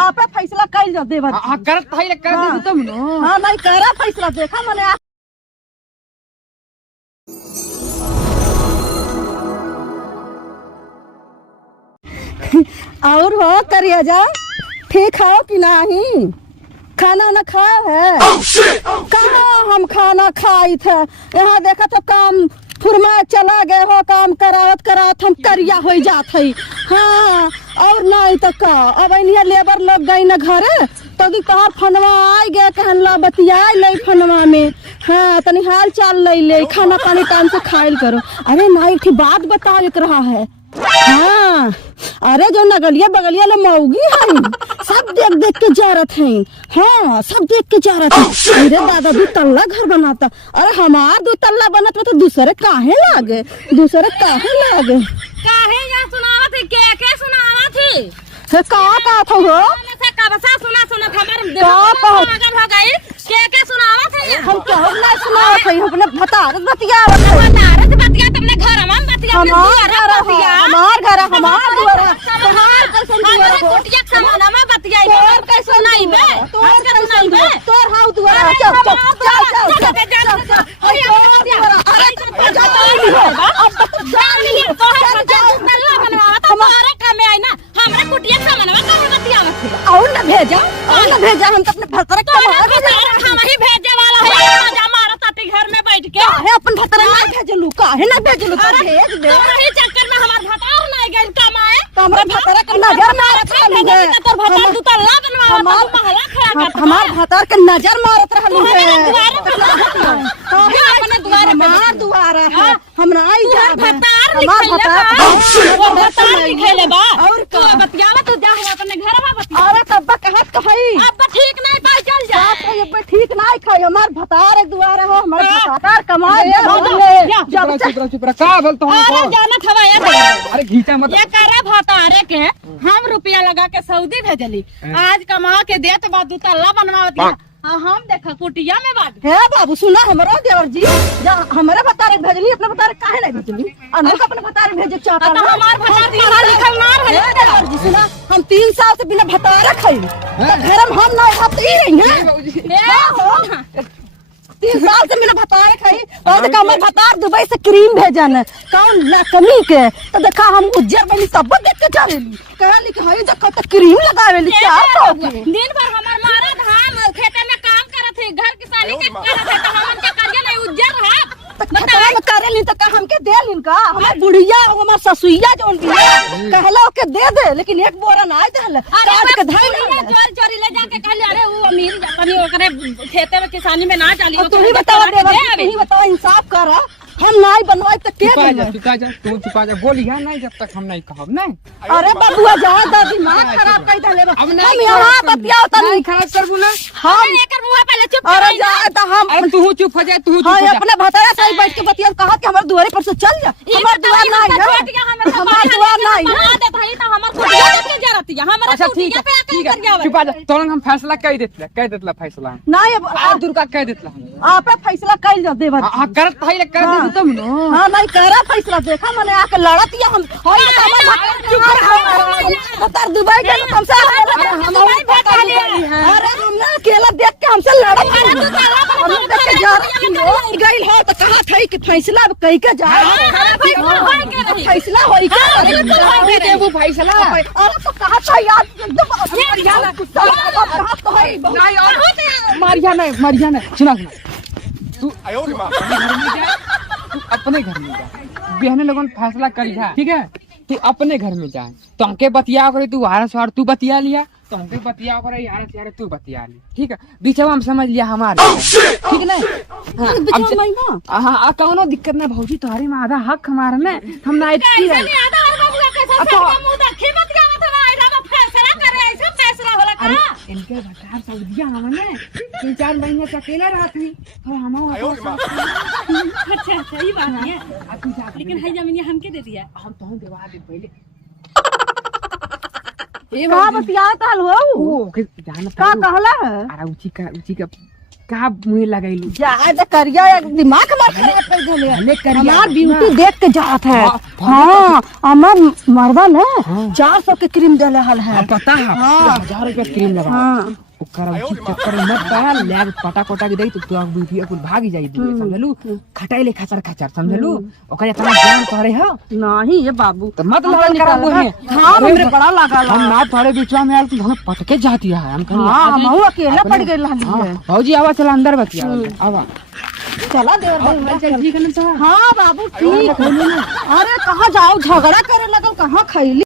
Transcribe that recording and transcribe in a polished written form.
आप फैसला कर जा देवर हां करत है ले कर दे तुम नो। हां नहीं करा फैसला देखा मने और हो करिया जा ठीक हो कि नहीं खाना ना खाया है कहाँ हम खाना खाई थे यहाँ देखा तो काम फुरमा चला गए हो काम करावत करावत हम करिया हो जात है। हाँ और नहीं तो का अब इन्हें लेबर लोग गई ना घरे तो कहा फनवा आई गए कहन ला बतिया ले फनवा में। हाँ तनी हाल चाल ले खाना पानी टाइम से खाइल करो। अरे नहीं ठीक बात बता एक रहा है। हाँ अरे जो नगलिया बगलिया ले मौगी है सब देख देख के जा रहे हैं। हाँ सब देख के जा रहे हैं। मेरे दादा 2 तल्ला घर बनाता। अरे हमार 2 तल्ला बनत में तो दूसरे काहे लागे काहे या सुनावा थी के सुनावा थी से का था हो से कबसा सुना हमारे का पागल हो गई के सुनावा थी हम कहू ना सुनावा थे अपने भतार बतिया तुमने घर में बतिया हमार घर हमार दुआरा तोहार कैसे दुआरा कुटिया सामान में बतिया तोर कैसे नहीं बे तोर कैसे दुआरा तोर हाउ दुआरा चल हमारे काम में आई ना हमरा कुटिया सामान में कहां बतिया मत और न भेजा हम तो अपने भतर हम ही भेजे वाला है राजा मारा ताती घर में बैठ के है अपन भतर ना भेजलू काहे ना भेजलू भेज दे वही चक्कर में हमार भतार नहीं गइल कमाए तो हमरा भतर के नजर मारत रहलू तोर भतार 2 तल्ला बनवा महला खड़ा कर हमार भतर के नजर मारत रहलू अपने द्वार हमार दुआरा है हमरा आई जा भतार लिखेले बा और तू बतियावा तू जा अपने घर में बतिया। अरे तब कहत कहई अब ठीक नहीं पा चल जा अब ठीक नहीं खाई हमार भतार एक दुआरा हो हमार भतार कमाए दे चुप रह का बोल तो अरे जाना थवा यार अरे घीचा मत ये करे भतारे के हम रुपया लगा के सऊदी भेजली आज कमा के देत बा 2 तल्ला बनवावती हम देखा कुटिया में बात है बाबू सुना हमरा देवर जी हमारे भतारे भेजली अपने भतारे काहे नहीं भेजली अनेक अपने भतारे भेजे चाहता तो हमार भतार पढ़ा लिखल मार है देवर जी सुना हम 3 साल से बिना भतारे खाई घर में हम नहीं खाते ही रही हैं 3 साल से बिना भतारे खाई और देखा हमारे भतार दुबई से क्रीम भेजन है कौन ना कमी के तो देखा हम उज्जर बनी सब देख के जा रही कहली कि हई देखा तो क्रीम लगावेली क्या दिन भर हमार मारा धान खेते में काम करत है घर किसानी के करत है तो हमन के करिए नहीं उज्जर है खतरा में करे ली तो का हमके दे लिन का हमार बुढ़िया हमार ससुइया जोन बिया कहला के दे दे लेकिन एक बोरा ना देल काट के धाई चोरी चोरी ले जाके कहले अरे वो अमीर अपनी ओकरे खेते में किसानी में ना डाली तू ही बताओ देवर तू ही बताओ इंसाफ कर हम नहीं बनवाई तो के चुपा जा बोली है नहीं जब तक हम नहीं कहब नहीं। अरे बबुआ जा दादी दिमाग खराब कर देले हम यहां बतियाओ त नहीं खराब कर बोला हम एकर मुंह पहले चुप अरे जा त हम अरे तू चुप हो जा तू चुप हो जा अपने भताया सही बैठ के बतिया कहा कि हमारे दुआरे पर से चल जा हमार दुआर नहीं है हमार दुआर नहीं है देत हई त हमर कुटिया के जरती है हमरा अच्छा ठीक है चुप जा तोरन हम फैसला कह देतला फैसला नहीं अब आ दुर्गा कह देतला आप फैसला कर जा देवर हां करत है कर दे तुम नो। हां नहीं करा फैसला देखा मैंने आके लड़त या हम होई त हमर भतार दुबई के हमसे हम अरे हम अकेला देख के हमसे लड़त हम देख के जा गइल हो त कहा थई कि फैसला कह के जा फैसला होई के देबू फैसला अरे तो कहा था यार एकदम कहा तो है नहीं मारिया नहीं सुना तू अपने घर में जा बहने लोगों फैसला करी है ठीक है कि अपने घर में जाए तो हमके बतिया करे तू हारा स्वार तू बतिया लिया तो हमके बतिया करे यार तू बतिया ली ठीक है बीचवा हम समझ लिया हमारे ठीक नहीं हाँ कौनो दिक्कत नहीं भौजी तुम्हारे में आधा हक हमारा में हम ना इनके भतार सऊदिया हमने 3-4 महीने से अकेला रहा थी और हम अच्छा सही बात है लेकिन है जमीन हमके दे दिया हम तो देवा दे पहले ये बात बतिया ताल हो ओ जान का कहला अरे ऊंची का कहाँ मुँह लगैलू ज्यादा करिया एक दिमाग में खराब कर देले अरे करिया हमार ब्यूटी देख के जात है। हाँ, हाँ हमार मर्दा ने हाँ। 400 के क्रीम देले हल है। पता है हाँ। 1000 रुपया क्रीम लगा हाँ ओकर उचित चक्कर में मत पड़ा लैग पटा कोटा के दई तो तू ब्यूटी कुल भाग जाई दूर समझलू खटाई ले खचर खचर समझलू ओकर इतना ज्ञान करे हो नहीं ये बाबू तो मत लड़ाई करा मुहे हाँ हमरे बड़ा लगा हम ना थोड़े बीचवा में आल तो हमें पटके जाती है हम कहीं हाँ हम अकेला पड़ गए हली भौजी आवा चला अंदर बतिया आवा चला देवर ठीक है ना हाँ बाबू ठीक। अरे कहाँ जाओ झगड़ा करे लगल कहाँ खैली।